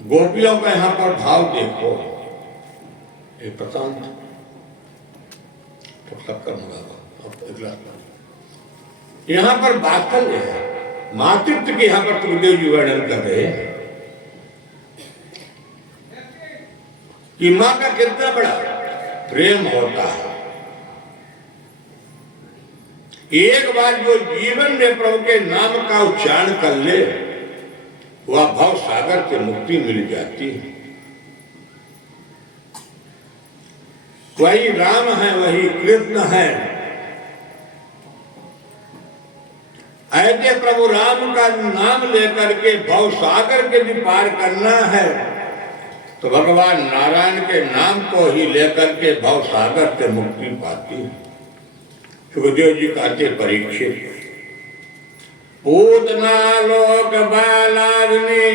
गोपियों का यहाँ पर भाव देखो, एक प्रशांत तो सबका मंगा यहाँ पर वात्सल्य है, मातृत्व के यहाँ पर तुलदेव जी वर्णन कर रहे हैं कि माँ का कितना बड़ा प्रेम होता है। एक बार जो जीवन में प्रभु के नाम का उच्चारण कर ले, वह भव सागर से मुक्ति मिल जाती है। वही राम है, वही कृष्ण है। ऐसे प्रभु राम का नाम लेकर के भव सागर के भी पार करना है तो भगवान नारायण के नाम को ही लेकर के भव सागर से मुक्ति पाती है। सुखदेव जी कहते परीक्षित, पूतना लोक बालाग्नि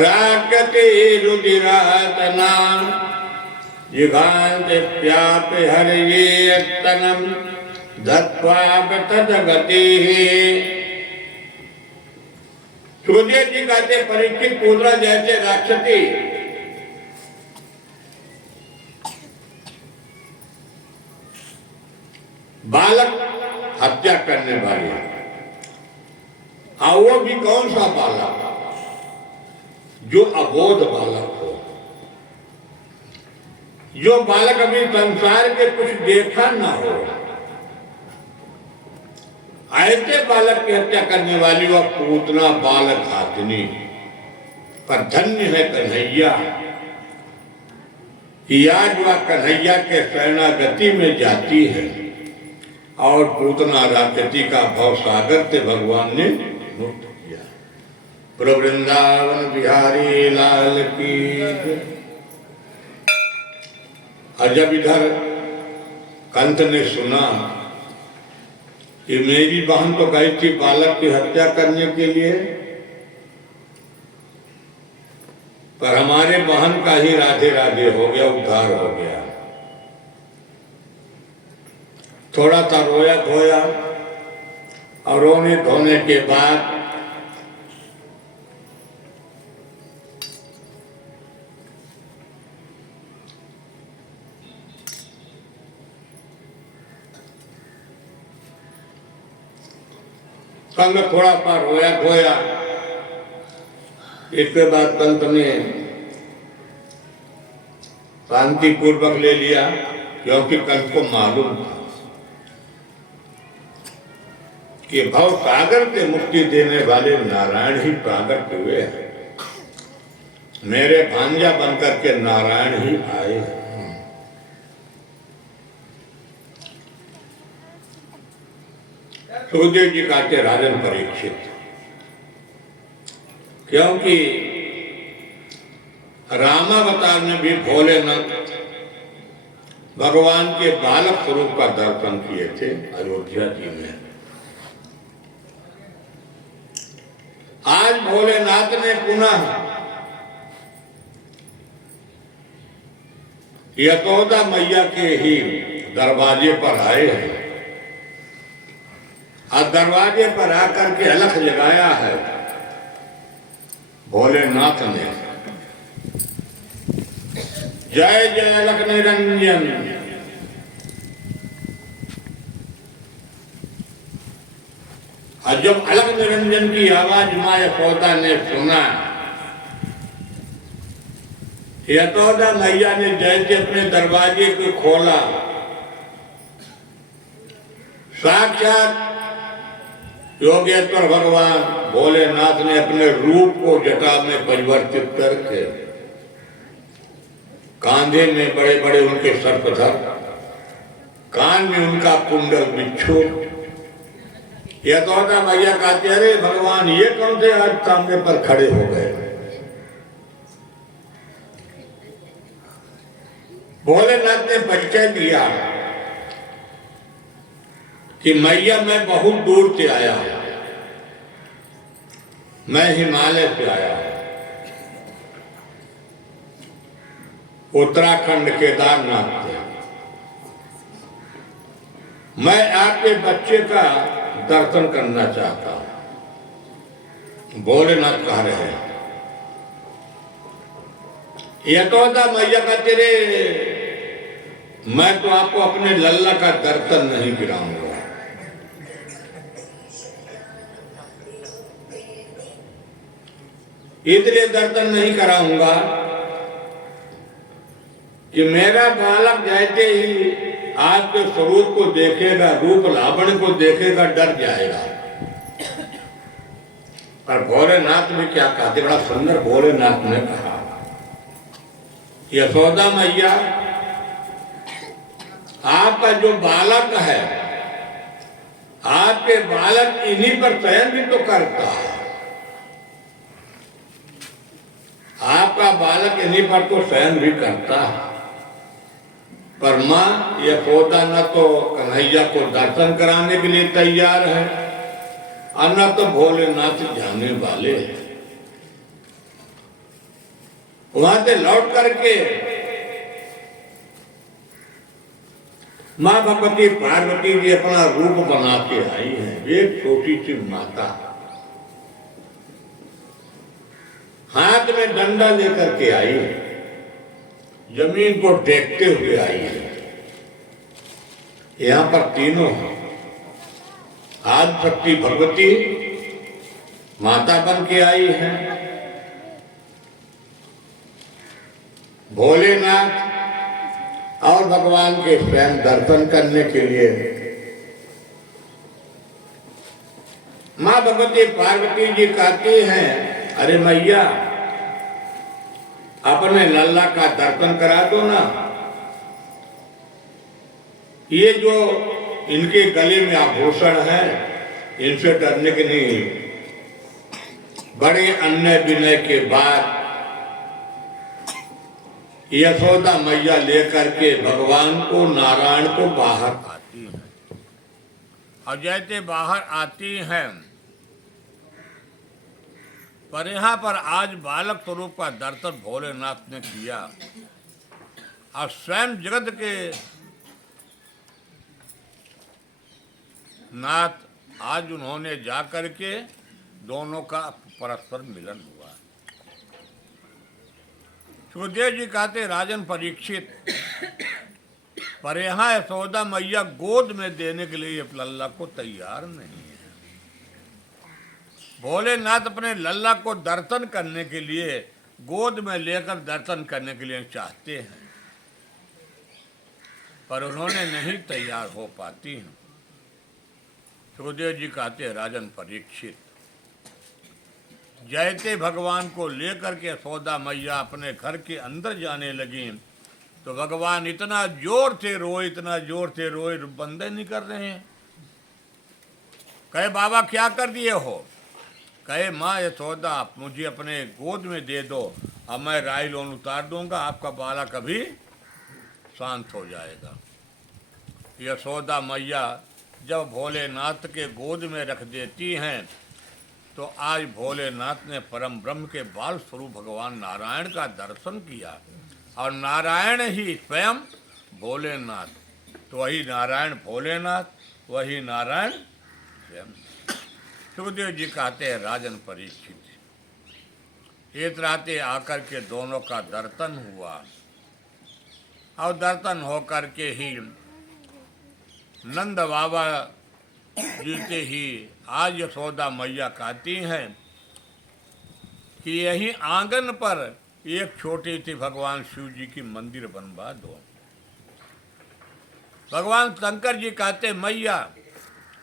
राकते रुधिरातना जिघांत प्यापे हरिये तनम दत्वा तदगति। सुखदेव जी कहते परीक्षित पूतना जैसे राक्षसी बालक हत्या करने वाले, और वो भी कौन सा बालक? जो अबोध बालक हो, जो बालक अभी संसार के कुछ देखा ना हो, ऐसे बालक की हत्या करने वाली वह पूतना बालक हाथिनी। पर धन्य है कन्हैया कि आज वह कन्हैया के शरणागति में जाती है और पूतना राक्षसी का भव सागर से भगवान ने मुक्त किया। प्रभु वृंदावन बिहारी लाल की। और जब इधर कंस ने सुना कि मेरी बहन तो गई थी बालक की हत्या करने के लिए, पर हमारे बहन का ही राधे राधे हो गया, उद्धार हो गया। थोड़ा सा रोया धोया और रोने धोने के बाद कंस थोड़ा सा रोया धोया। इसके बाद कंस ने शांति पूर्वक ले लिया, क्योंकि कंस को मालूम था कि भव सागर से मुक्ति देने वाले नारायण ही प्रकट हुए हैं। मेरे भांजा बनकर के नारायण ही आए हैं। सुखदेव जी कहते राजन परीक्षित, क्योंकि रामावतार में भी भोलेनाथ भगवान के बालक स्वरूप का दर्शन किए थे अयोध्या जी में। आज भोलेनाथ ने पुनः यशोदा मैया के ही दरवाजे पर आए हैं और दरवाजे पर आकर के अलख जगाया है भोलेनाथ ने। जय जय अलख निरंजन। और जब अलख निरंजन की आवाज माँ यशोदा ने सुना, यशोदा मैया ने जैसे अपने दरवाजे को खोला, साक्षात योगेश्वर भगवान भोलेनाथ ने अपने रूप को जटा में परिवर्तित करके कांधे में बड़े बड़े उनके सर्पधर, कान में उनका कुंडल बिच्छू। यशोदा मैया कहती, अरे भगवान ये कौन से आज सामने पर खड़े हो गए? भोलेनाथ ने परिचय दिया कि मैया मैं बहुत दूर से आया हूं, मैं हिमालय से आया हूं, उत्तराखंड केदारनाथ से। मैं आपके बच्चे का दर्शन करना चाहता हूं। भोलेनाथ कह रहे हैं यशोदा मैया का तेरे, मैं तो आपको अपने लल्ला का दर्शन नहीं गिराऊंगा। इसलिए दर्शन नहीं कराऊंगा कि मेरा बालक जैसे ही आपके स्वरूप को देखेगा, रूप लावण्य को देखेगा, डर जाएगा। पर भोलेनाथ ने क्या कहा, बड़ा सुंदर भोलेनाथ ने कहा, यशोदा मैया आपका जो बालक है, आपके बालक इन्हीं पर शयन भी तो करता है। आपका बालक इन्हीं पर तो शयन भी करता है। पर मां यशोदा न तो कन्हैया को दर्शन कराने के लिए तैयार है और न तो भोलेनाथ जाने वाले हैं। वहां से लौट करके मां भगवती पार्वती जी अपना रूप बना के आई हैं। एक छोटी सी माता हाथ में डंडा लेकर के आई है, जमीन को टेकते हुए आई है। यहां पर तीनों आदि शक्ति भगवती माता बन के आई है, भोलेनाथ और भगवान के स्वयं दर्शन करने के लिए मां भगवती पार्वती जी कहती हैं, अरे मैया अपने लल्ला का दर्शन करा दो ना। ये जो इनके गले में आभूषण है, इनसे डरने के नहीं। बड़े अन्य विनय के बाद यशोदा मैया लेकर के भगवान को, नारायण को बाहर आती हैं। और जैसे बाहर आती हैं, पर यहाँ पर आज बालक स्वरूप का दर्शन भोलेनाथ ने किया और स्वयं जगत के नाथ आज उन्होंने जाकर के दोनों का परस्पर मिलन हुआ। सुखदेव जी कहते, राजन परीक्षित, पर यहाँ यशोदा मैया गोद में देने के लिए लल्ला को तैयार नहीं है। भोलेनाथ अपने लल्ला को दर्शन करने के लिए गोद में लेकर दर्शन करने के लिए चाहते हैं, पर उन्होंने नहीं तैयार हो पाती हैं। सुखदेव जी कहते, राजन परीक्षित, जैसे भगवान को लेकर के यशोदा मैया अपने घर के अंदर जाने लगी तो भगवान इतना जोर से रोए, इतना जोर से रोए, बंद नहीं कर रहे हैं। कहे, बाबा क्या कर दिए हो? कहे, माँ यशोदा आप मुझे अपने गोद में दे दो, अब मैं राई लोन उतार दूंगा, आपका बाला कभी शांत हो जाएगा। यशोदा मैया जब भोलेनाथ के गोद में रख देती हैं तो आज भोलेनाथ ने परम ब्रह्म के बाल स्वरूप भगवान नारायण का दर्शन किया और नारायण ही स्वयं भोलेनाथ, तो वही नारायण भोलेनाथ, वही नारायण स्वयं। सुखदेव जी कहते हैं, राजन परीक्षित, एक राते आकर के दोनों का दर्शन हुआ और दर्शन होकर के ही नंद बाबा जीते ही आज यशोदा मैया कहती हैं कि यही आंगन पर एक छोटी सी भगवान शिव जी की मंदिर बनवा दो। भगवान शंकर जी कहते, मैया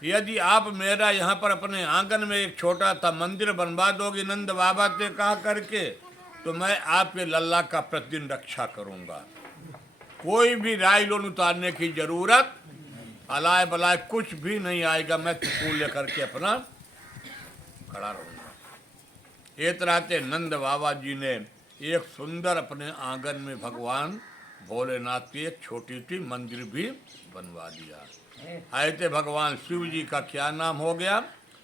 यदि आप मेरा यहाँ पर अपने आंगन में एक छोटा सा मंदिर बनवा दोगी नंद बाबा से कहा करके, तो मैं आपके लल्ला का प्रतिदिन रक्षा करूँगा। कोई भी राय लोन उतारने की जरूरत, अलाय बलाय कुछ भी नहीं आएगा, मैं त्रिशूल लेकर के अपना खड़ा रहूँगा। एक रात नंद बाबा जी ने एक सुंदर अपने आंगन में भगवान भोलेनाथ की एक छोटी सी मंदिर भी बनवा दिया। ऐसे भगवान शिव जी का क्या नाम हो गया?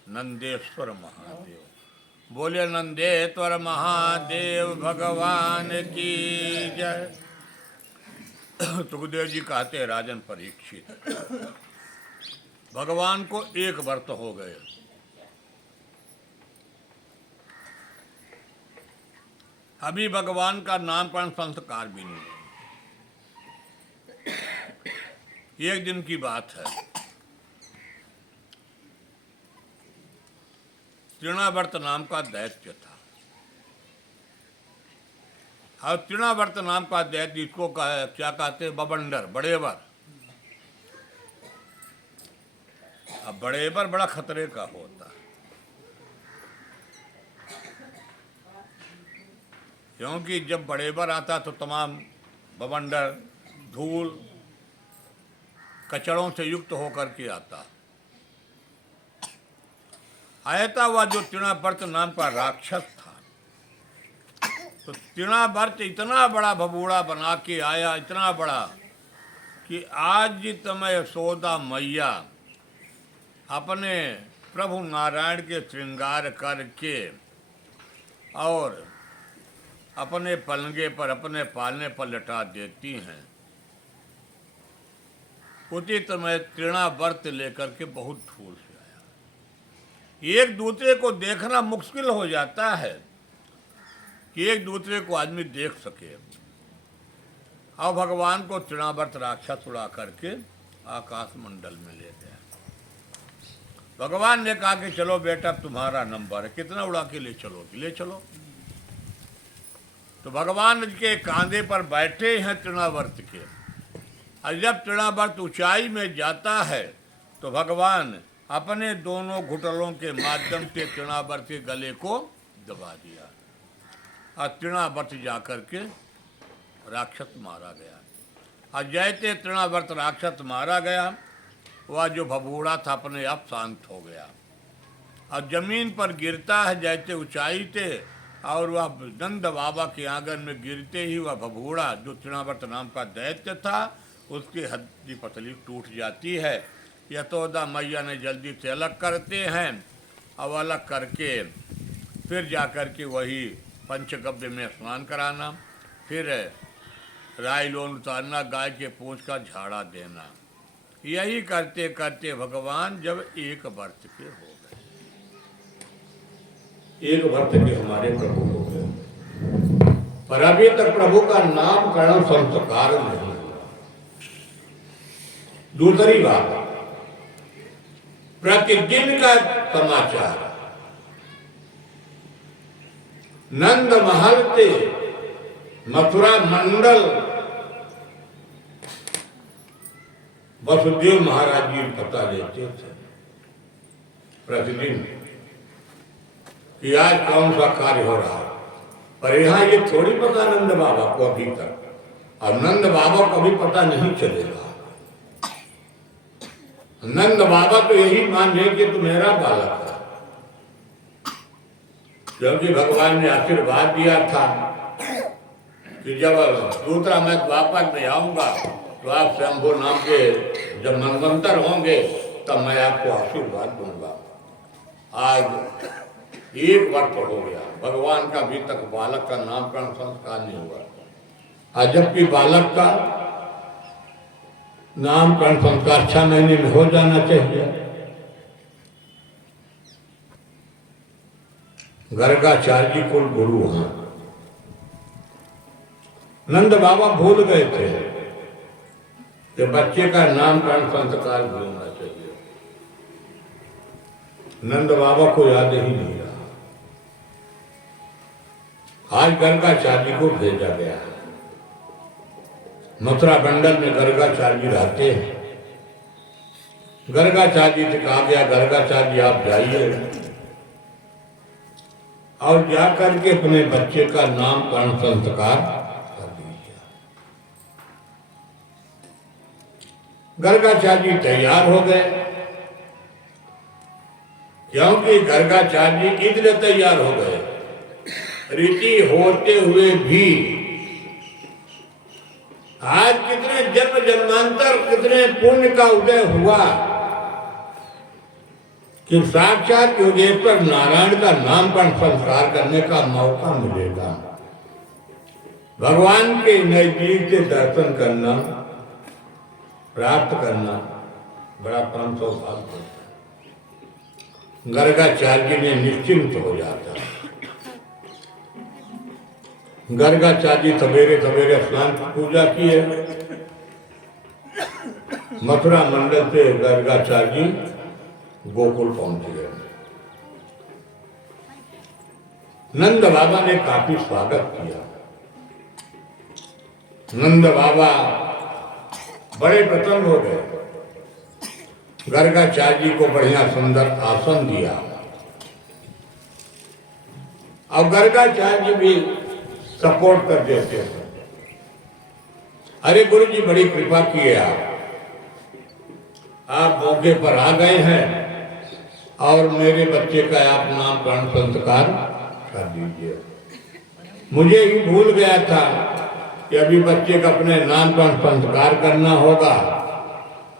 नंदेश्वर महादेव। बोले नंदेश्वर महादेव भगवान की जय। सुखदेव जी कहते हैं, राजन परीक्षित, भगवान को एक वर्ष हो गए अभी भगवान का नामकरण संस्कार भी नहीं। एक दिन की बात है, तृणावर्त नाम का दैत्य था। और तृणावर्त नाम का दैत्य, इसको क्या कहते हैं, बवंडर, बड़ेबर। अब बड़ेबर बड़ा खतरे का होता है, क्योंकि जब बड़ेबर आता तो तमाम बवंडर धूल कचड़ों से युक्त होकर के आता। आयता हुआ जो तृणावर्त नाम का राक्षस था, तो तृणावर्त इतना बड़ा भबूड़ा बना के आया, इतना बड़ा कि आज तमय यशोदा मैया अपने प्रभु नारायण के श्रृंगार करके और अपने पलंगे पर, अपने पालने पर लटा देती हैं। उसी समय तृणावर्त लेकर के बहुत धूल से आया। एक दूसरे को देखना मुश्किल हो जाता है कि एक दूसरे को आदमी देख सके। और भगवान को तृणावर्त राक्षस उड़ा करके आकाश मंडल में ले गया। भगवान ने कहा कि चलो बेटा, तुम्हारा नंबर है, कितना उड़ा के ले चलोगे, ले चलो। तो भगवान के कांधे पर बैठे हैं तृणावर्त के, और जब तृणावर्त ऊंचाई में जाता है तो भगवान अपने दोनों घुटनों के माध्यम से तृणावर्त के गले को दबा दिया, और तृणावर्त जाकर के राक्षस मारा गया। और जैसे तृणावर्त राक्षस मारा गया, वह जो भबूड़ा था अपने आप शांत हो गया और जमीन पर गिरता है जैसे ऊंचाई से, और वह नंद बाबा के आंगन में गिरते ही वह भबूड़ा जो तृणावर्त नाम का दैत्य था, उसकी हड्डी पतली टूट जाती है। यशोदा मैया ने जल्दी से अलग करते हैं, और अलग करके फिर जाकर के वही पंचगव्य में स्नान कराना, फिर राई लोन उतारना, गाय के पूंछ का झाड़ा देना। यही करते करते भगवान जब एक वर्ष के हो गए, एक वर्ष के हमारे प्रभु हो गए, पर अभी तक प्रभु का नामकरण संस्कार नहीं हुआ। दूसरी बात, प्रतिदिन का समाचार, नंद महल से मथुरा मंडल वसुदेव महाराज जी पता लेते थे प्रतिदिन कि आज कौन सा कार्य हो रहा है। पर यहाँ ये थोड़ी पता नंद बाबा को अभी तक, और नंद बाबा को भी पता नहीं चलेगा। नंद बाबा तो यही माने कि तू मेरा बालक है, क्योंकि भगवान ने आशीर्वाद दिया था कि जब दूसरा मैं द्वापर में आऊंगा तो आप शंभु नाम के जब मनवंतर होंगे तब मैं आपको आशीर्वाद दूंगा। आज एक वर्ष हो गया, भगवान का अभी तक बालक का नामकरण संस्कार नहीं हुआ। आज जबकि बालक का नामकरण संस्कार 6 महीने में हो जाना चाहिए। गर्गाचार्य जी कुल गुरु हैं। नंद बाबा भूल गए थे कि बच्चे का नामकरण संस्कार भी होना चाहिए। नंद बाबा को याद ही नहीं रहा। आज गर्गाचार्य को भेजा गया है। मथुरा मंडल में गर्गाचार्य जी रहते हैं। गर्गाचार्य जी से कहा गया, गर्गाचार्य जी आप जाइए और जाकर के अपने बच्चे का नामकरण संस्कार कर दीजिए। गर्गाचार्य जी तैयार हो गए, क्योंकि गर्गाचार्य जी इसलिए तैयार हो गए, रीति होते हुए भी आज कितने जन्म जन्मांतर कितने पुण्य का उदय हुआ कि साक्षात योगेश्वर नारायण का नामकरण संस्कार करने का मौका मिलेगा। भगवान के नजदीक से दर्शन करना, प्राप्त करना बड़ा परम सौभाग्य है। गर्गाचार्य जी ने निश्चिंत हो जाता। गर्गाचार्य सवेरे सवेरे स्नान की पूजा की है। मथुरा मंडल से गर्गाचार्य गोकुल पहुंच गए। नंद बाबा ने काफी स्वागत किया। नंद बाबा बड़े प्रसन्न हो गए। गर्गाचार्य को बढ़िया सुंदर आसन दिया और गर्गाचार्य भी सपोर्ट कर देते थे। अरे गुरु जी बड़ी कृपा की है, आप मौके पर आ गए हैं और मेरे बच्चे का आप नामकरण संस्कार कर दीजिए। मुझे ही भूल गया था कि अभी बच्चे का अपने नामकरण संस्कार करना होगा,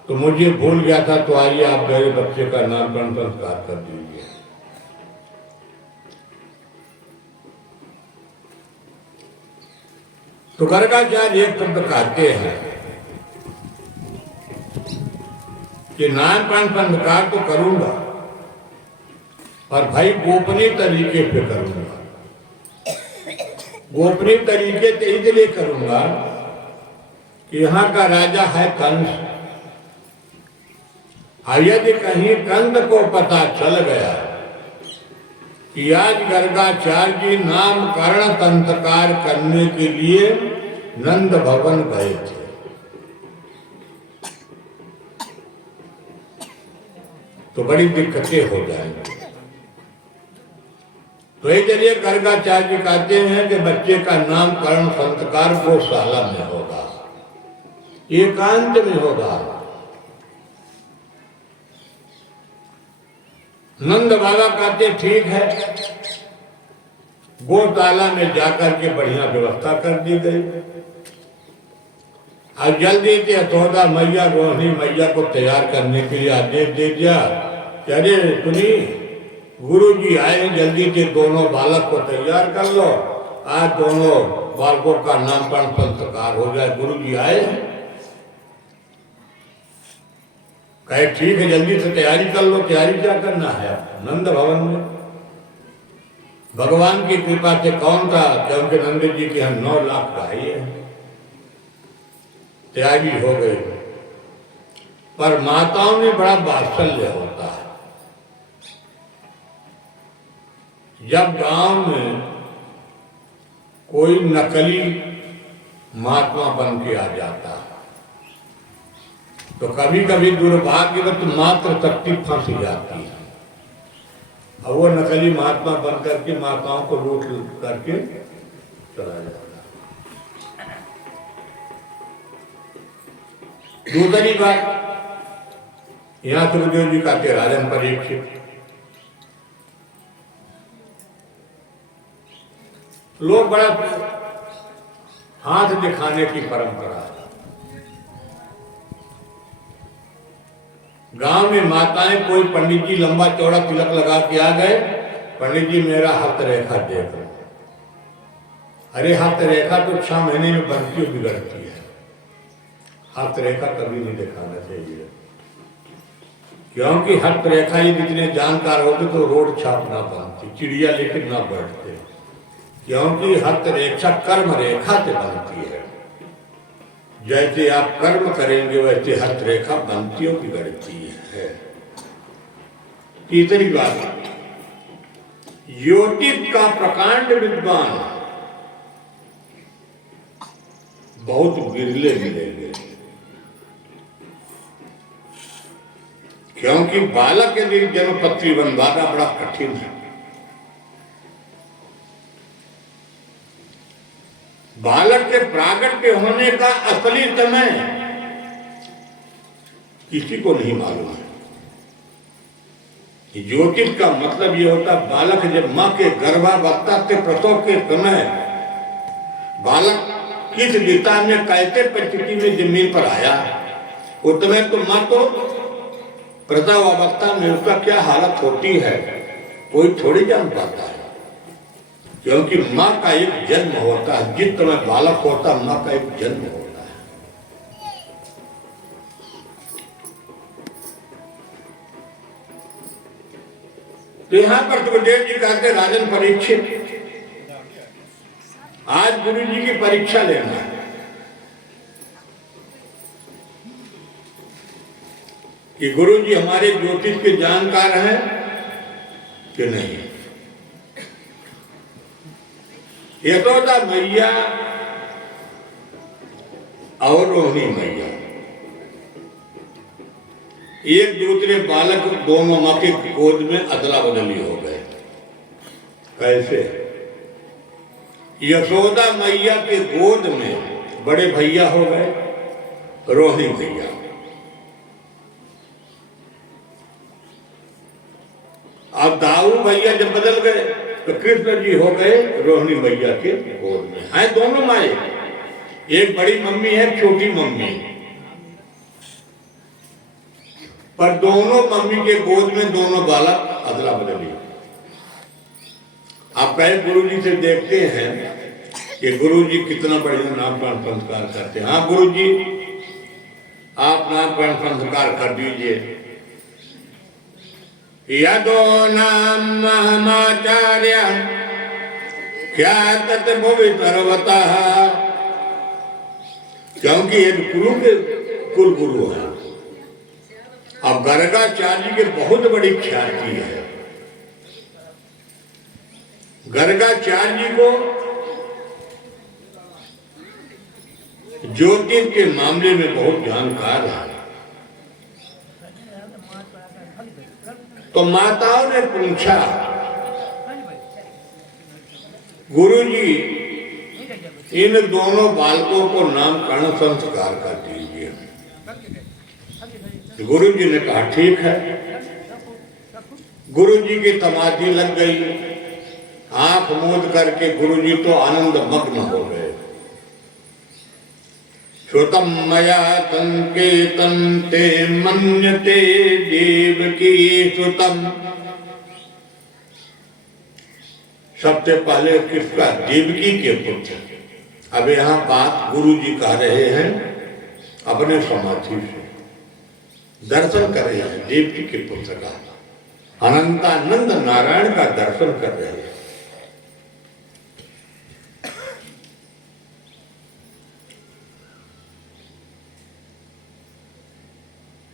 तो मुझे भूल गया था। तो आइए आप मेरे बच्चे का नामकरण संस्कार कर दीजिए। तो गर्गाचार्य एक शब्द कहते हैं कि नामकरण संस्कार तो करूंगा, और भाई गोपनीय तरीके से करूंगा। गोपनीय तरीके से इसलिए करूंगा कि यहाँ का राजा है कंस। यदि कहीं कंस को पता चल गया कि आज गर्गाचार्य जी नामकरण संस्कार करने के लिए नंद भवन गए थे, तो बड़ी दिक्कतें हो जाएंगी। तो इसलिए गर्गाचार्य जी कहते हैं कि बच्चे का नामकरण संस्कार गौशाला में होगा, एकांत में होगा। नंद बाबा कहते ठीक है। गौशाला में जाकर के बढ़िया व्यवस्था कर दी गई और जल्दी से यशोदा मैया रोहिणी मैया को तैयार करने के लिए आदेश दे दिया। अरे सुनी, गुरु जी आए, जल्दी से दोनों बालक को तैयार कर लो, आज दोनों बालकों का नामकरण संस्कार हो जाए। गुरु जी आए, कहे ठीक है, जल्दी से तैयारी कर लो। तैयारी क्या करना है? नंद भवन में। भगवान की कृपा से कौन था, क्योंकि नंद जी के यहाँ 9 लाख गाय है। तैयारी हो गई, पर माताओं में बड़ा वात्सल्य होता है। जब गांव में कोई नकली महात्मा बन के आ जाता है, तो कभी कभी दुर्भाग्यवश मात्र शक्ति फंस जाती है और वो नकली महात्मा बन करके माताओं को लूट करके चला जाता है। दूसरी बात, यहाँ सुखदेव जी कहते राजन परीक्षित, लोग बड़ा हाथ दिखाने की परंपरा है। गांव में माताएं, कोई पंडित जी लंबा चौड़ा तिलक लगा के आ गए, पंडित जी मेरा हस्त रेखा देख लो। अरे हस्त रेखा तो 6 महीने में बनती और बिगड़ती है। हस्त रेखा कभी नहीं दिखाना चाहिए, क्योंकि हस्त रेखा ये जितने जानकार होते तो रोड छाप ना बनती, चिड़िया लेकर ना बैठते, क्योंकि हस्त रेखा कर्म रेखा से बनती है। जैसे आप कर्म करेंगे वैसे हस्त रेखा बनती और बिगड़ती है। तीसरी बात, ज्योतिष का प्रकांड विद्वान बहुत विरले मिलेंगे, क्योंकि बालक के लिए जन्मपत्री बनवाना बड़ा कठिन है। बालक के प्रागट्य होने का असली समय किसी को नहीं मालूम है। ज्योतिष का मतलब ये होता, बालक जब मां के गर्भावस्था से प्रसव के समय बालक किस दिशा में कैसे परिस्थिति में जमीन पर आया, उस समय तो मां तो प्रसव अवस्था में उसका क्या हालत होती है कोई थोड़ी जान पाता है, क्योंकि माँ का एक जन्म होता है। जिस समय बालक होता है, माँ का एक जन्म होता है। तो यहां पर सुखदेव जी कहते राजन परीक्षित, आज गुरु जी की परीक्षा लेना है कि गुरु जी हमारे ज्योतिष के जानकार हैं कि नहीं। यशोदा मैया और रोहिणी मैया एक दूसरे बालक दोनों माँ के गोद में अदला बदली हो गए। कैसे? यशोदा मैया के गोद में बड़े भैया हो गए रोहिणी भैया, अब दाऊ भैया जब बदल गए तो कृष्ण जी हो गए रोहिणी मैया के गोद में। हैं दोनों माए, एक बड़ी मम्मी है छोटी मम्मी, पर दोनों मम्मी के गोद में दोनों बालक अदला बदली। आप कहे गुरु जी से देखते हैं कि गुरु जी कितना बढ़िया नामकरण संस्कार करते हैं। हाँ गुरु जी आप नामकरण संस्कार कर दीजिए। यदो नाम महमाचार्य क्या तत् भुवि सर्वतः, क्योंकि ये गुरु के कुल गुरु है। अब गर्गाचार्य की बहुत बड़ी ख्याति है। गर्गाचार्य को ज्योतिष के मामले में बहुत जानकार है। तो माताओं ने पूछा गुरुजी इन दोनों बालकों को नामकरण संस्कार कर दीजिए। गुरुजी ने कहा ठीक है। गुरुजी की समाधि लग गई, आंख मूंद करके गुरुजी तो आनंद मग्न हो गए। श्रुतम मया संकेतं ते मन्यते देवकी श्रुतम। सबसे पहले किसका? देवकी के पुत्र। अब यहाँ बात गुरुजी कह रहे हैं अपने समाधि से, दर्शन कर रहे हैं देवकी के पुत्र का, अनंतानंद नारायण का दर्शन कर रहे हैं।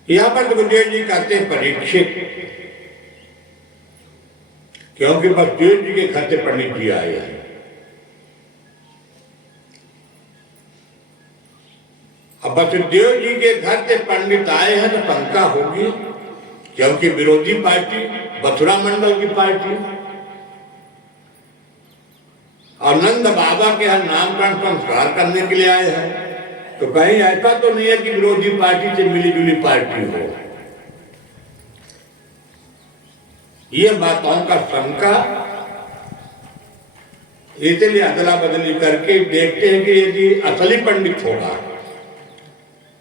यहां पर गुरुदेव जी कहते हैं परीक्षित, क्योंकि वसुदेव जी के खाते पंडित जी आए हैं। अब वसुदेव जी के घर से पंडित आए हैं तो शंका होगी, क्योंकि विरोधी पार्टी मथुरा मंडल की पार्टी और नंद बाबा के यहाँ नामकरण संस्कार करने के लिए आए हैं। तो कहीं ऐसा तो नहीं है कि विरोधी पार्टी से मिली जुली पार्टी हो। ये बातों का शंका, इसलिए अदला बदली करके देखते हैं कि यदि असली पंडित होगा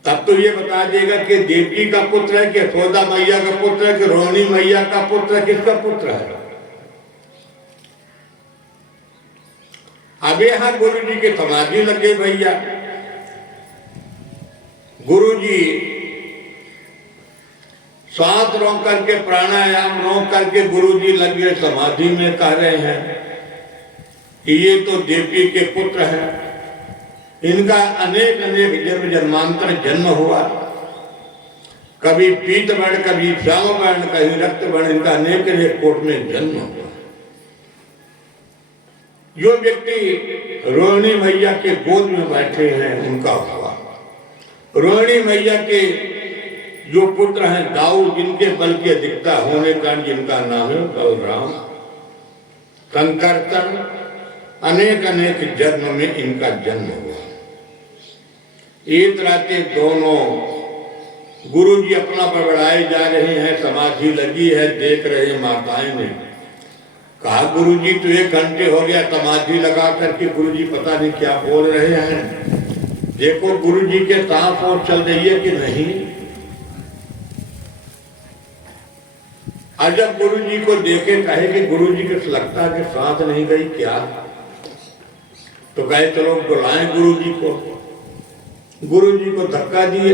तब तो ये बता देगा कि देवकी का पुत्र है कि यशोदा मैया का पुत्र है कि रोहिणी मैया का पुत्र है, किसका पुत्र है। अब यहां गुरु जी की समाधि लगे भैया। गुरु जी सांस रोक करके, प्राणायाम रोक करके गुरु जी लगे समाधि में, कह रहे हैं कि ये तो देवकी के पुत्र हैं, इनका अनेक अनेक जन्म जन्मांतर जन्म हुआ, कभी पीत वर्ण, कभी श्याम वर्ण, कभी रक्त वर्ण, इनका अनेक अनेक कोट में जन्म हुआ। जो व्यक्ति रोहिणी मैया के गोद में बैठे हैं उनका हुआ। रोहिणी मैया के जो पुत्र हैं दाऊ, जिनके बल की अधिकता होने का जिनका नाम है बलराम, संकर्षण, अनेक अनेक जन्म में इनका जन्म हुआ। एक राते दोनों गुरु जी अपना बड़ाए जा रहे हैं, समाधि लगी है, देख रहे माताएं ने कहा गुरु जी तो 1 घंटे हो गया समाधि लगा करके, गुरु जी पता नहीं क्या बोल रहे हैं, देखो गुरु जी के सांस और चल रही है कि नहीं। आज जब गुरु जी को देखे कहे कि गुरु जी को लगता है कि सांस नहीं गई क्या, तो कहे चलो बुलाएं गुरु जी को। गुरु जी को धक्का दिए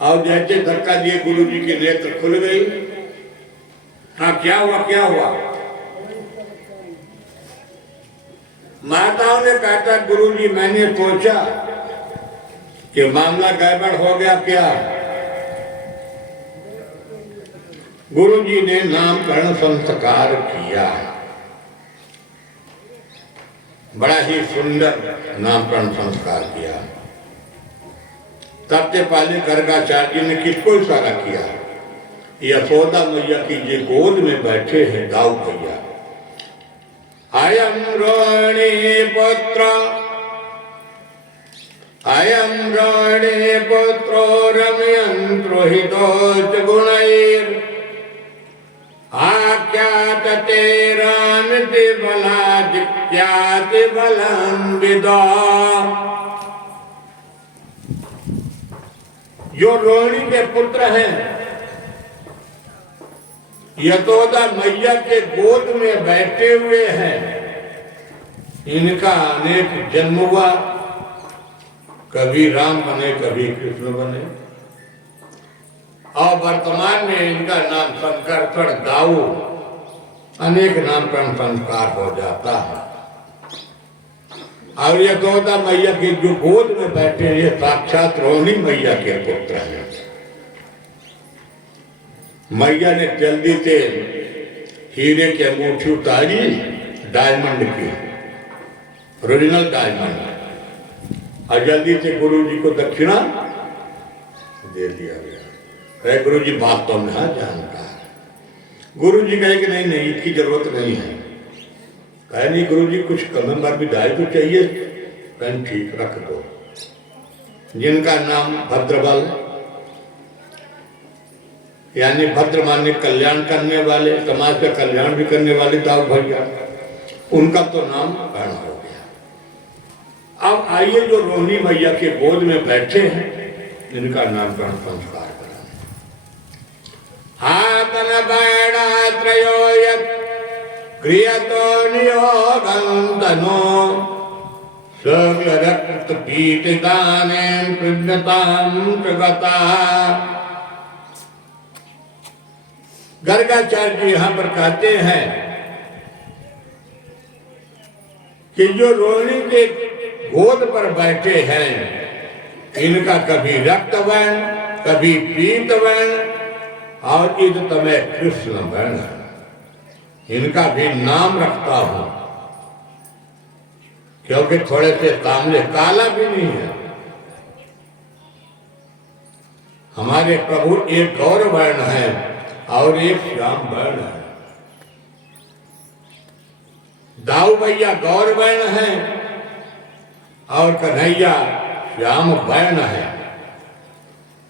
और जैसे धक्का दिए गुरु जी की नेत्र खुल गई। हाँ क्या हुआ, क्या हुआ? माताओं ने कहा था गुरुजी मैंने सोचा कि मामला गड़बड़ हो गया क्या। गुरुजी ने नामकरण संस्कार किया, बड़ा ही सुंदर नामकरण संस्कार किया। सबसे पहले गर्गाचार्य ने किसको इशारा किया? यशोदा मैया की जी गोद में बैठे हैं दाऊ भैया। अयम रोहिणी पुत्र, अयम रोहिणी पुत्रो रमयंत्रो हितोच गुणैर आख्यात तेरान्ति बलादित्याति बलं विदा। जो रोहिणी के पुत्र हैं, यशोदा मैया के गोद में बैठे हुए हैं, इनका अनेक जन्म हुआ। कभी राम बने, कभी कृष्ण बने, और वर्तमान में इनका नाम संकर्षण दाऊ, अनेक नामकरण संस्कार हो जाता है। और यशोदा मैया की जो गोद में बैठे हैं, ये साक्षात रोहिणी मैया के पुत्र हैं। मैया ने जल्दी से हीरे की अंगूठी उतारी, डायमंड की, ओरिजिनल डायमंड, और जल्दी से गुरु जी को दक्षिणा दे दिया गया। कहे गुरु जी बात तो मैं जानता है। गुरु जी कहे कि नहीं नहीं, इसकी जरूरत नहीं है। कहे नहीं गुरु जी, कुछ कम बार भी दाई तो चाहिए। कहें ठीक, रख दो। जिनका नाम भद्रबल, यानी भद्र माने कल्याण करने वाले, समाज का कल्याण भी करने वाले दाऊ भैया, उनका तो नाम कर्ण हो गया। अब आइए जो रोहिणी मैया के गोद में बैठे हैं, इनका नामकरण संस्कार करें। हातन बैड़ा त्रयो यत् क्रियतो नियोगं तनो सर्व रक्त पीठिताने प्रज्ञतां प्रगता। गर्गाचार्य जी यहां पर कहते हैं कि जो रोहिणी के गोद पर बैठे हैं, इनका कभी रक्त वर्ण, कभी पीत वर्ण, और इस समय कृष्ण वर्ण। इनका भी नाम रखता हूं, क्योंकि थोड़े से सामने काला भी नहीं है। हमारे प्रभु एक गौर वर्ण है और एक श्याम वर्ण है। दाऊ भैया गौर वर्ण है और कन्हैया श्याम वर्ण है।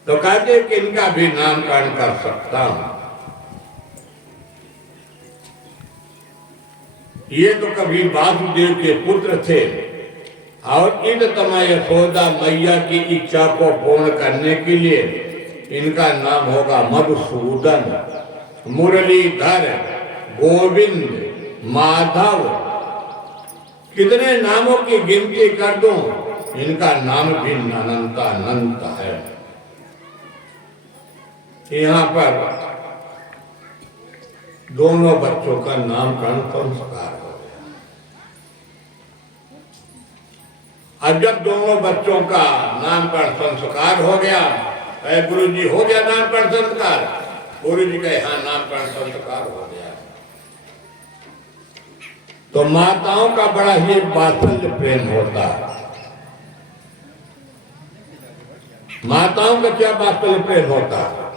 तो कहते कि इनका भी नामकरण कर सकता हूं। ये तो कभी वासुदेव के पुत्र थे, और इन समय यशोदा मैया की इच्छा को पूर्ण करने के लिए इनका नाम होगा मधुसूदन, मुरलीधर, गोविंद, माधव। कितने नामों की गिनती कर दूं, इनका नाम भी अनंत है। यहाँ पर दोनों बच्चों का नामकरण संस्कार हो गया। अब जब दोनों बच्चों का नामकरण संस्कार हो गया, गुरु जी हो गया नामकरण संस्कार? गुरु जी का यहाँ नामकरण संस्कार हो गया। तो माताओं का बड़ा ही वात्सल्य प्रेम होता है। माताओं का क्या वात्सल्य प्रेम होता है?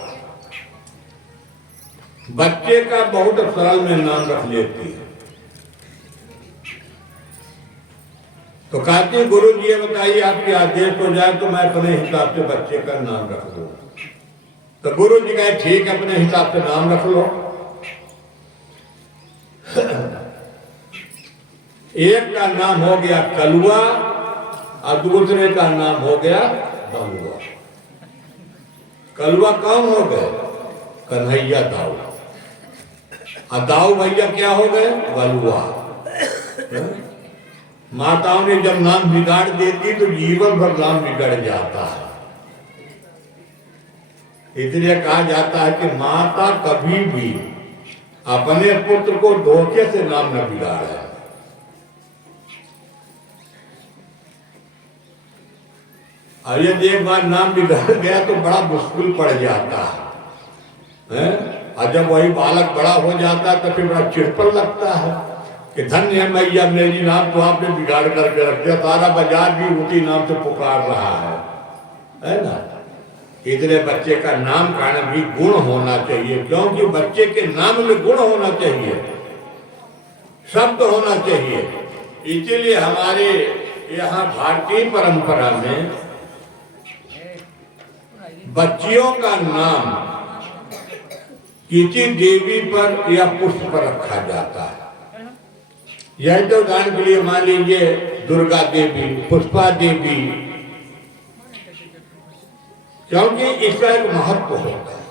बच्चे का बहुत सरल में नाम रख लेती है। तो कहती गुरु जी ये बताइए, आपके आदेश हो जाए तो मैं अपने हिसाब से बच्चे का नाम रख दूं। तो गुरु जी कहे ठीक, अपने हिसाब से नाम रख लो। एक का नाम हो गया कलुआ और दूसरे का नाम हो गया बलुआ। कलुआ कौन हो गए? कन्हैया दाऊ। और दाऊ भैया क्या हो गए? बलुआ। माताओं ने जब नाम बिगाड़ देती तो जीवन भर नाम बिगड़ जाता है। इसलिए कहा जाता है कि माता कभी भी अपने पुत्र को धोखे से नाम न बिगाड़े। और यदि एक बार नाम बिगड़ गया तो बड़ा मुश्किल पड़ जाता है। और जब वही बालक बड़ा हो जाता है तो फिर बड़ा चिड़पन लगता है कि धन्य है मैया मेरी, नाम तो आपने बिगाड़ करके रख दिया, सारा बाजार भी उसी नाम से पुकार रहा है ना। इतने बच्चे का नामकरण भी गुण होना चाहिए, क्योंकि बच्चे के नाम में गुण होना चाहिए, शब्द होना चाहिए। इसलिए हमारे यहाँ भारतीय परंपरा में बच्चियों का नाम किसी देवी पर या पुष्प पर रखा जाता है। यह तो उदाहरण के लिए मान लीजिए दुर्गा देवी, पुष्पा देवी, क्योंकि इसका एक महत्व होता है।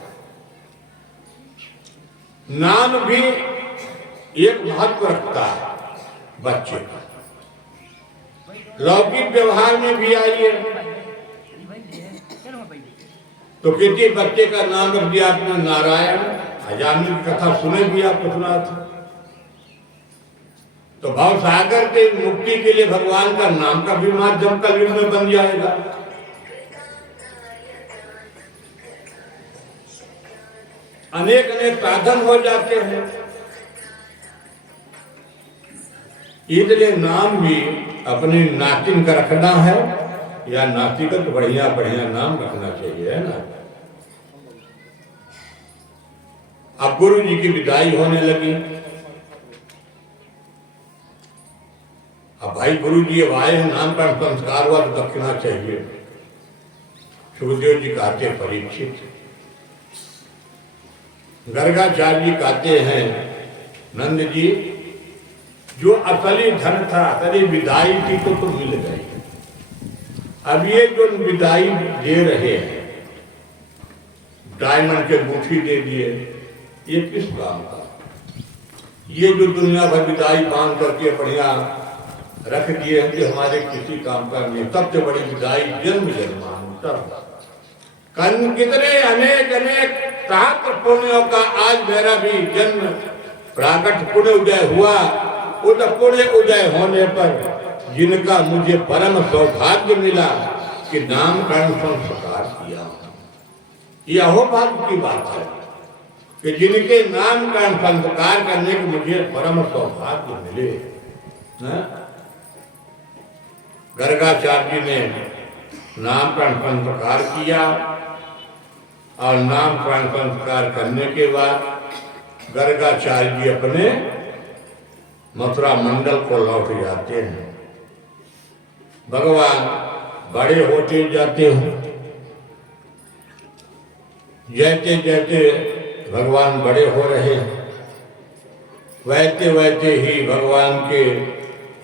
नाम भी एक महत्व रखता है बच्चे का। लौकिक व्यवहार में भी आइए तो किसी बच्चे का नाम रख दिया आपने नारायण, हजामी की कथा सुने भी आपको सुना था। तो भाव सागर के मुक्ति के लिए भगवान का नाम का भी माध्यम कलयुग में बन जाएगा। अनेक अनेक साधन हो जाते हैं। इसलिए नाम भी अपनी नातिन का रखना है या नाती का, तो बढ़िया बढ़िया नाम रखना चाहिए, है ना। अब गुरु जी की विदाई होने लगी। अब भाई गुरु जी अब आए हैं, नामकरण संस्कार हुआ तो दक्षिणा चाहिए। सुखदेव जी कहते परीक्षित, गर्गाचार्य जी कहते हैं नंद जी, जो असली धन था, असली विदाई थी तो मिल गई। अब ये जो विदाई दे रहे हैं, डायमंड के गुठी दे दिए, ये किस काम का? ये जो दुनिया भर विदाई बांध करके बढ़िया रख दिए हैं कि हमारे किसी काम का नहीं। सबसे बड़ी विदाई जन्म जन्मांतर, कितने अनेक अनेक सहस्त्र पुण्यों का आज मेरा भी जन्म प्राकट पुण्य उदय हुआ। उस पुण्य उदय होने पर जिनका मुझे परम सौभाग्य मिला कि नामकरण संस्कार किया, यह अहोभाग्य की बात है कि जिनके नामकरण संस्कार करने के मुझे परम सौभाग्य मिले। गर्गाचार्य जी ने नामकरण संस्कार किया और नामकरण संस्कार करने के बाद गर्गाचार्य जी अपने मथुरा मंडल को लौट जाते हैं। भगवान बड़े होते जाते हैं। जैसे जैसे भगवान बड़े हो रहे हैं, वैसे वैसे ही भगवान के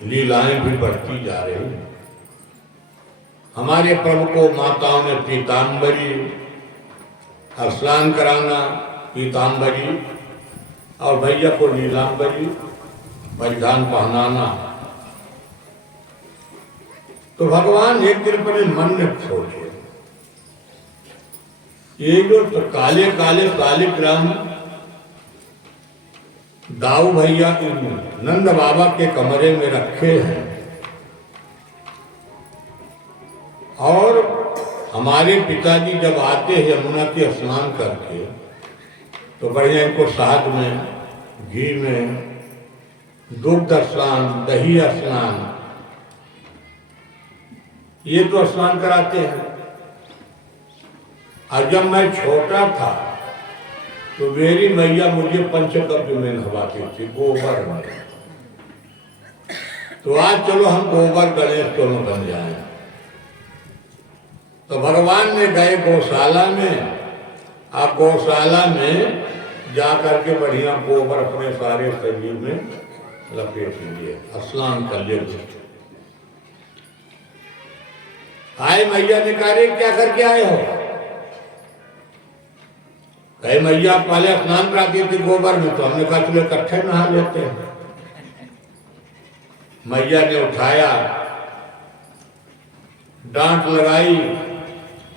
लीलाएं भी बढ़ती जा रही हैं। हमारे प्रभु को माताओं ने पीताम्बरी, स्नान कराना पीताम्बरी, और भैया को नीलांबरी परिधान पहनाना। तो भगवान एक दिन अपने मन में सोचे, ये जो तो काले काले शालिग्राम दाऊ भैया नंद बाबा के कमरे में रखे हैं, और हमारे पिताजी जब आते हैं यमुना के स्नान करके तो बढ़िया इनको साथ में घी में दुग्ध स्नान, दही स्नान, ये तो स्नान कराते हैं। और जब मैं छोटा था तो मेरी मैया मुझे पंचकव्य में नहवाती थी, गोबर में। तो आज चलो हम गोबर गणेश दोनों बन जाए। तो भगवान ने गए गौशाला में, आप गौशाला में जा करके बढ़िया गोबर अपने सारे शरीर में लपेट लिए, स्नान कर लिए। आए मैया ने कहा, क्या करके आए हो? कहे मैया पहले स्नान कराती थी गोबर में, तो हमने कहा चलो इकट्ठे नहा लेते हैं। मैया ने उठाया, डांट लगाई,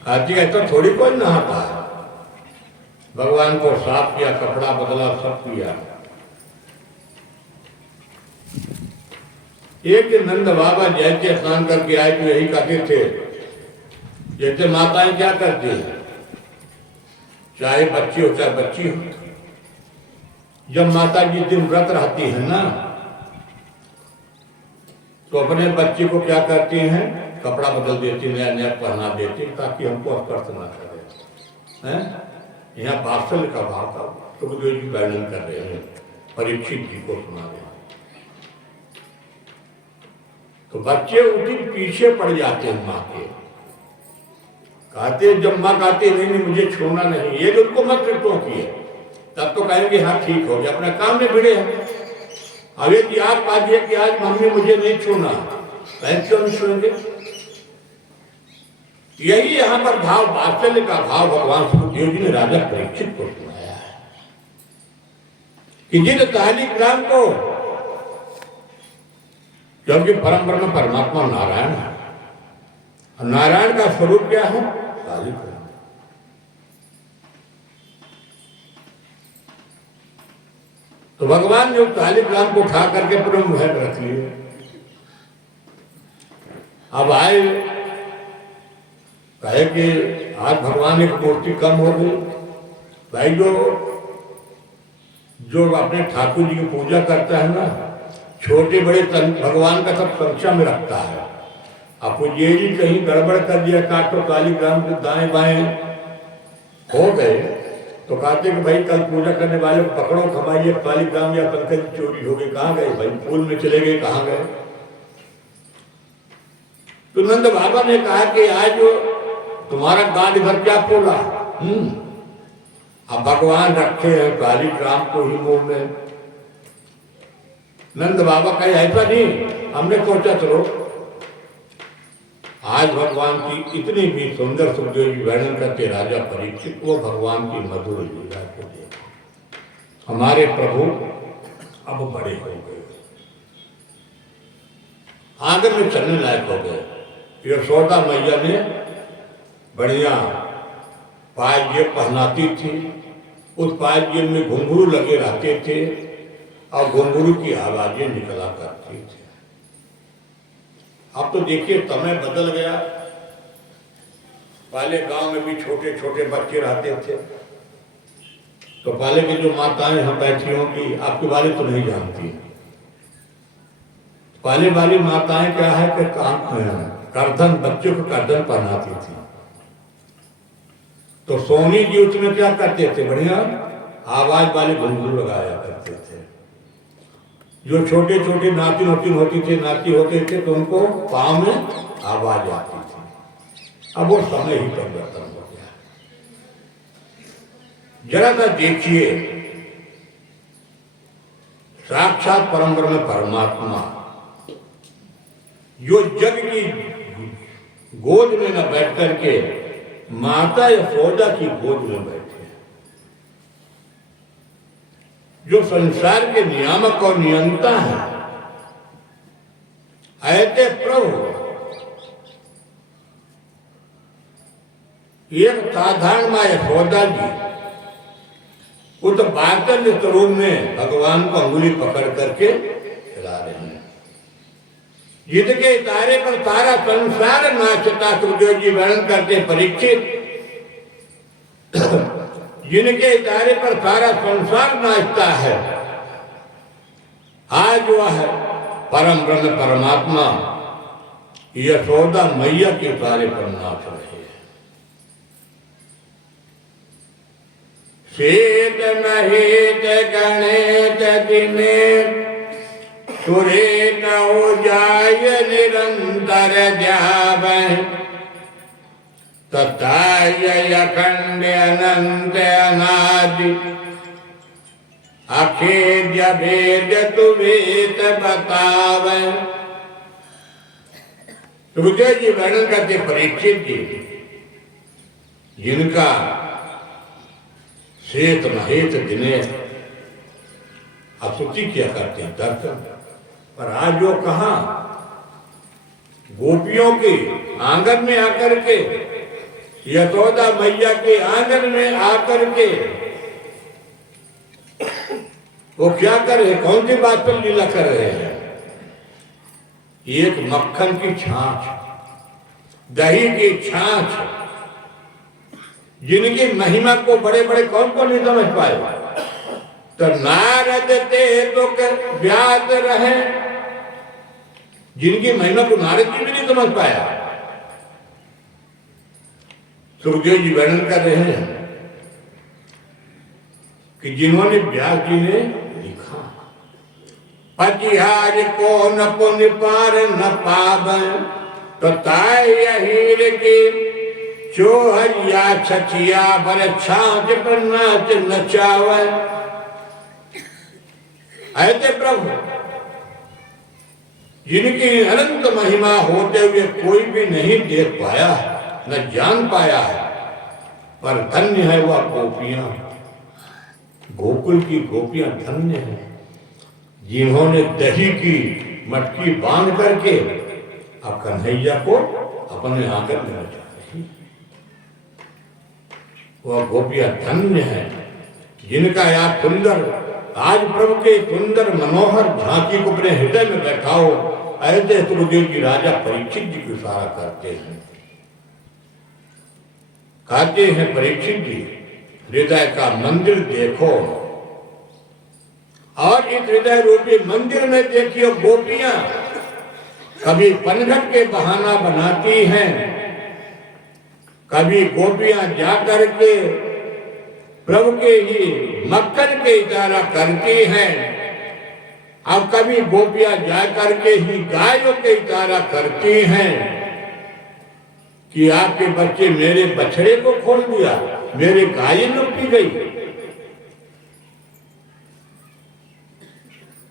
कहती ऐसा थोड़ी कोई नहाता है। भगवान को साफ किया, कपड़ा बदला, सब किया। एक दिन नंद बाबा जैसे स्नान करके आए तो यही कहते थे जैसे माताएं क्या करती है, चाहे बच्ची हो चाहे बच्ची हो, जब माता जी दिन व्रत रहती है ना, तो अपने बच्चे को क्या करती हैं, कपड़ा बदल देती, नया नया पहना देती, ताकि हमको स्पर्श ना करे। हैं यहाँ वात्सल्य का भाव का सुखदेव जी वर्णन कर रहे हैं, परीक्षित जी को सुना रहे हैं। तो बच्चे उसी पीछे पड़ जाते हैं माँ के, कहते जब माँ कहते नहीं मुझे छूना नहीं, ये जो उनको मत टोकी है, तब तो कहेंगे हाँ ठीक हो गया, अपना काम में भिड़े हैं। अब यदि आप कहा दिए कि आज मम्मी मुझे नहीं छूना, क्यों नहीं छूएंगे? यही यहाँ पर भाव, वात्सल्य का भाव भगवान सुखदेव जी ने राजा परीक्षित को सुनाया है कि जिन शालिग्राम को, क्योंकि परम ब्रह्म परमात्मा नारायण है, नारायण का स्वरूप क्या है? शालिग्राम। तो भगवान ने शालिग्राम को उठा करके पूरे मुँह में रख लिए। अब आए कहे कि आज भगवान एक मूर्ति कम हो गई। भाई जो अपने ठाकुर जी की पूजा करता है ना, छोटे बड़े भगवान का सब संख्या में रखता है। आपको ये जी कहीं गड़बड़ कर दिया, काटो शालिग्राम के दाएं बाएं हो गए, तो कहते कि भाई कल पूजा करने वाले को पकड़ो, खमाइए, शालिग्राम या पंकज की चोरी हो गई। कहाँ गए भाई? फूल में चले गए, कहाँ गए? तो नंद बाबा ने कहा कि आज तुम्हारा गांड घर क्या खोला? अब भगवान रखे हैं शालिग्राम को ही मुंह में। नंद बाबा कहे ऐसा नहीं, हमने सोचा चलो आज भगवान की इतनी भी सुंदर सुखदेव जी वर्णन करते राजा परीक्षित, वो भगवान की मधुर लीला को देखो। हमारे प्रभु अब बड़े हो गए, आंगन में चलने लायक हो गए। यशोदा मैया ने बढ़िया पायजेब पहनाती थी, उस पायजेब में घुंघरू लगे रहते थे और घुंघरू की आवाजें निकला करती थी। अब तो देखिए समय बदल गया, पहले गांव में भी छोटे छोटे बच्चे रहते थे, तो पहले की जो माताएं यहाँ बैठी होंगी आपके बारे तो नहीं जानती। पहले वाली माताएं क्या है कि करधन, बच्चों को करधन पहनाती थी। तो सोनी जी उसमें क्या करते थे, बढ़िया आवाज वाले घुंघरू लगाया करते थे। जो छोटे छोटे नातिन होती थे, नाती होते थे, तो उनको पाँव में आवाज आती थी। अब वो समय ही परिवर्तन हो गया। जरा सा देखिए, साक्षात परम ब्रह्म परमात्मा जो जग की गोद में न बैठ करके माता यशोदा की गोद में बैठे, जो संसार के नियामक और नियंता है, ऐसे प्रभु एक साधारण मां यशोदा जी उस वात्सल्य स्वरूप में भगवान को अंगुली पकड़ करके खिला रहे हैं। जिसके इशारे पर सारा संसार नाचता, सुखदेव जी वर्णन करते परीक्षित, जिनके इशारे पर सारा संसार नाचता है, आज वह परम ब्रह्म परमात्मा यशोदा मैया के इशारे पर नाच रहे हैं। शीत नहित गणेश दिने सुरे न हो जाय निरंतर ध्यावै, तथाय अखंड अनंत अनादि अखेद्य भेद तु वेद बतावै। सुखदेव जी वर्णन करते परीक्षित जी, जिनका श्वेत महेत दिने अस्तुति किया करते हैं दर्शन, पर आज वो कहाँ गोपियों के आंगन में आकर के, यशोदा मैया के आंगन में आकर के वो क्या कर रहे, कौन सी बात पर लीला कर रहे हैं? एक मक्खन की छाछ दही की छाछ, जिनकी महिमा को बड़े बड़े कौन कौन नहीं समझ पाए। तो नारद ते तो व्यास रहे, जिनकी महिमा को नारद जी भी नहीं समझ पाया। सुखदेव जी वर्णन कर रहे हैं कि जिन्होंने व्यास जी ने लिखा, पतिहार को न पुण्य पार न पावन, तो ताय हीर की चोहरिया छचिया बर छाछ पर नाच नचावन। ऐसे प्रभु जिनकी अनंत महिमा होते हुए कोई भी नहीं देख पाया न जान पाया है, पर धन्य है वह गोपियां, गोकुल की गोपियां धन्य है, जिन्होंने दही की मटकी बांध करके अब कन्हैया को अपने आंगन में बचा रही। वह गोपियां धन्य है, जिनका याद सुंदर, आज प्रभु के सुंदर मनोहर झांकी को अपने हृदय में बैठाओ। ऐसे सुखदेव जी राजा परीक्षित जी को इशारा करते हैं, कहते हैं परीक्षित जी, हृदय का मंदिर देखो, और इस हृदय रूपी मंदिर में देखिए गोपियां कभी पनघट के बहाना बनाती हैं, कभी गोपियां जाकर के प्रभु के ही मक्खन के इशारा करती हैं, और कभी गोपियां जाकर के ही गायों के इशारा करती हैं कि आपके बच्चे मेरे बछड़े को खोल दिया, मेरे गाय लुटी गई।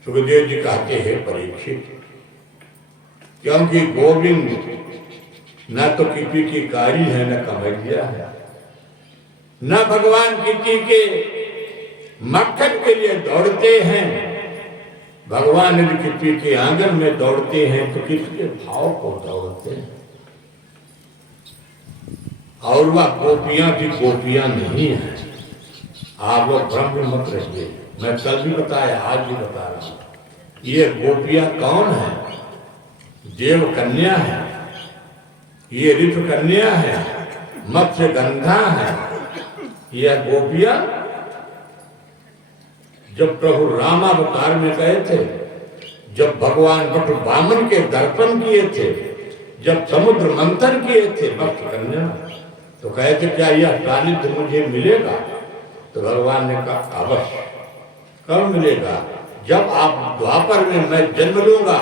सुखदेव जी कहते हैं परीक्षित, क्योंकि गोविंद न तो किसी की कारी है न कमैया है, न भगवान किसी के मक्खन के लिए दौड़ते हैं। भगवान यदि किसी के आंगन में दौड़ते हैं तो किसके भाव को दौड़ते हैं। और वह गोपियां की गोपियां नहीं है। आप लोग भ्रम में मत रहिए, मैं कल भी बताया, आज भी बता रहा हूं। ये गोपियां कौन है? देव कन्या है, ये ऋतु कन्या है, मत्स्य गंधा है। यह गोपियां जब प्रभु रामावतार में गए थे, जब भगवान बट वामन के दर्शन किए थे, जब समुद्र मंथन किए थे मत्स्य कन्या, तो कहे थे क्या यह सानिध्य मुझे मिलेगा? तो भगवान ने कहा अवश्य। कब मिलेगा? जब आप द्वापर में मैं जन्म लूंगा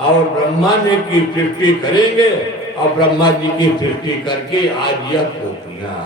और ब्रह्मा जी की सृष्टि करेंगे, और ब्रह्मा जी की सृष्टि करके आज यह गोपियां